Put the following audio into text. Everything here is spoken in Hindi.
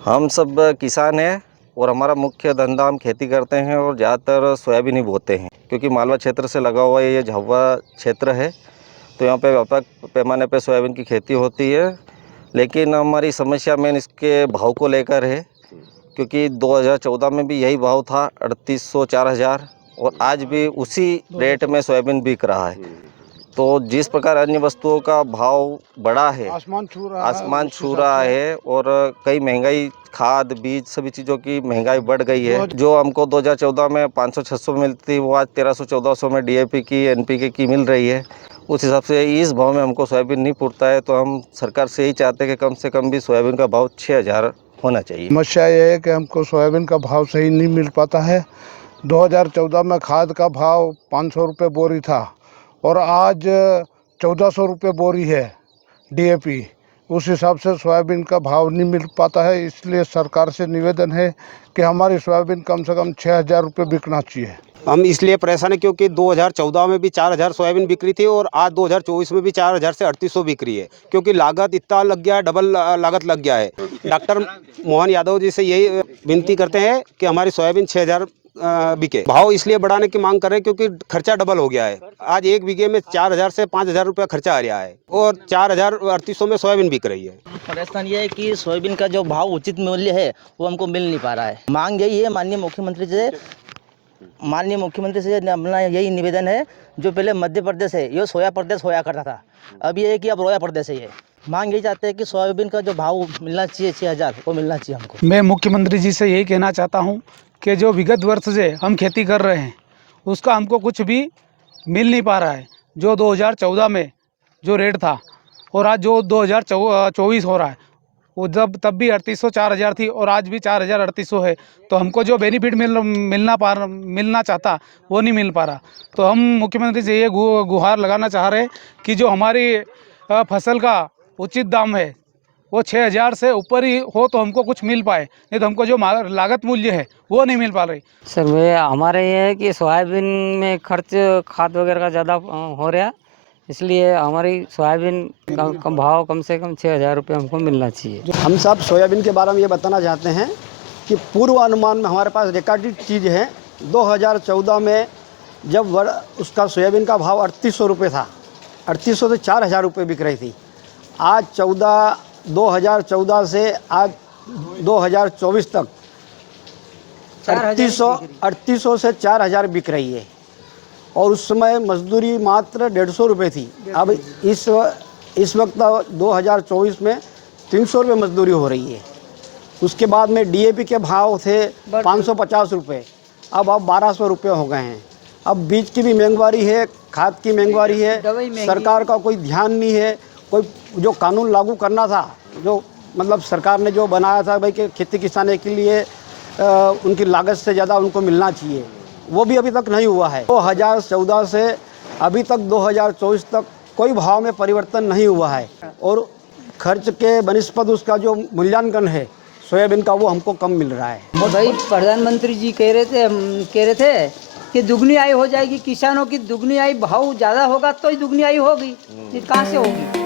हम सब किसान हैं और हमारा मुख्य धंधा हम खेती करते हैं और ज़्यादातर सोयाबीन ही बोते हैं, क्योंकि मालवा क्षेत्र से लगा हुआ ये झाबुआ क्षेत्र है। तो यहाँ पे व्यापक पैमाने पे सोयाबीन की खेती होती है। लेकिन हमारी समस्या मेन इसके भाव को लेकर है, क्योंकि 2014 में भी यही भाव था 3800 4000, और आज भी उसी रेट में सोयाबीन बिक रहा है। तो जिस प्रकार अन्य वस्तुओं का भाव बढ़ा है, आसमान छू रहा है, और कई महंगाई, खाद बीज सभी चीज़ों की महंगाई बढ़ गई है। जो हमको 2014 में 500-600 मिलती, वो आज 1300-1400 में डीएपी की, एनपीके की मिल रही है। उस हिसाब से इस भाव में हमको सोयाबीन नहीं पुरता है। तो हम सरकार से यही चाहते हैं कि कम से कम भी सोयाबीन का भाव 6000 होना चाहिए। समस्या ये है कि हमको सोयाबीन का भाव सही नहीं मिल पाता है। 2014 में खाद का भाव 500 रुपये बोरी था और आज 1400 रुपये बोरी है डीएपी। उस हिसाब से सोयाबीन का भाव नहीं मिल पाता है। इसलिए सरकार से निवेदन है कि हमारी सोयाबीन कम से कम 6000 रुपये बिकना चाहिए। हम इसलिए परेशान है क्योंकि 2014 में भी 4000 सोयाबीन बिक रही थी और आज 2024 में भी 4000 से 3800 बिक रही है, क्योंकि लागत इतना लग गया है, डबल लागत लग गया है। डॉक्टर मोहन यादव जी से यही विनती करते हैं कि हमारी सोयाबीन 6000 बिके। भाव इसलिए बढ़ाने की मांग कर रहे हैं क्योंकि खर्चा डबल हो गया है। आज एक बीघे में 4000 से 5000 रुपया खर्चा आ रहा है और 4000-3800 में सोयाबीन बिक रही है। परेशान ये है कि सोयाबीन का जो भाव उचित मूल्य है वो हमको मिल नहीं पा रहा है। मांग यही है माननीय मुख्यमंत्री से अपना यही निवेदन है, जो पहले मध्य प्रदेश है ये सोया प्रदेश होया करता था, अब ये है कि अब रोया प्रदेश है ये। मांग यही चाहते हैं कि सोयाबीन का जो भाव मिलना चाहिए 6000 वो मिलना चाहिए हमको। मैं मुख्यमंत्री जी से यही कहना चाहता हूँ कि जो विगत वर्ष से हम खेती कर रहे हैं उसका हमको कुछ भी मिल नहीं पा रहा है। जो 2014 में जो रेट था और आज जो 2024 हो रहा है, वो तब भी 3800 4000 थी और आज भी 4000-3800 है। तो हमको जो बेनिफिट मिलना चाहता वो नहीं मिल पा रहा। तो हम मुख्यमंत्री से ये गुहार लगाना चाह रहे हैं कि जो हमारी फसल का उचित दाम है वो 6000 से ऊपर ही हो तो हमको कुछ मिल पाए, नहीं तो हमको जो लागत मूल्य है वो नहीं मिल पा रही। सर हमारे ये है कि सोयाबीन में खर्च खाद वगैरह का ज़्यादा हो रहा है, इसलिए हमारी सोयाबीन का भाव कम से कम 6000 रुपये हमको मिलना चाहिए। हम सब सोयाबीन के बारे में ये बताना चाहते हैं कि पूर्व अनुमान में हमारे पास रिकॉर्डेड चीज़ है। 2014 में जब उसका सोयाबीन का भाव 3800 रुपये था, 3800 से 4000 रुपये बिक रही थी। आज 2014 से आज 2024 तक 3800 से 4000 बिक रही है, और उस समय मजदूरी मात्र 150 रुपये थी। अब इस वक्त 2024 में 300 रुपये मजदूरी हो रही है। उसके बाद में डीएपी के भाव थे 550 रुपये, अब 1200 रुपये हो गए हैं। अब बीज की भी महंगाई है, खाद की महंगाई है, सरकार का कोई ध्यान नहीं है। कोई जो कानून लागू करना था, जो मतलब सरकार ने जो बनाया था भाई कि खेती किसानी के लिए उनकी लागत से ज़्यादा उनको मिलना चाहिए, वो भी अभी तक नहीं हुआ है। 2014 से अभी तक 2024 तक कोई भाव में परिवर्तन नहीं हुआ है, और खर्च के बनिस्पत उसका जो मूल्यांकन है सोयाबीन का वो हमको कम मिल रहा है। और भाई प्रधानमंत्री जी कह रहे थे कि दुगनी आय हो जाएगी, किसानों की दुगनी आय, भाव ज़्यादा होगा तो ही दुगनी आय होगी, कहाँ से होगी।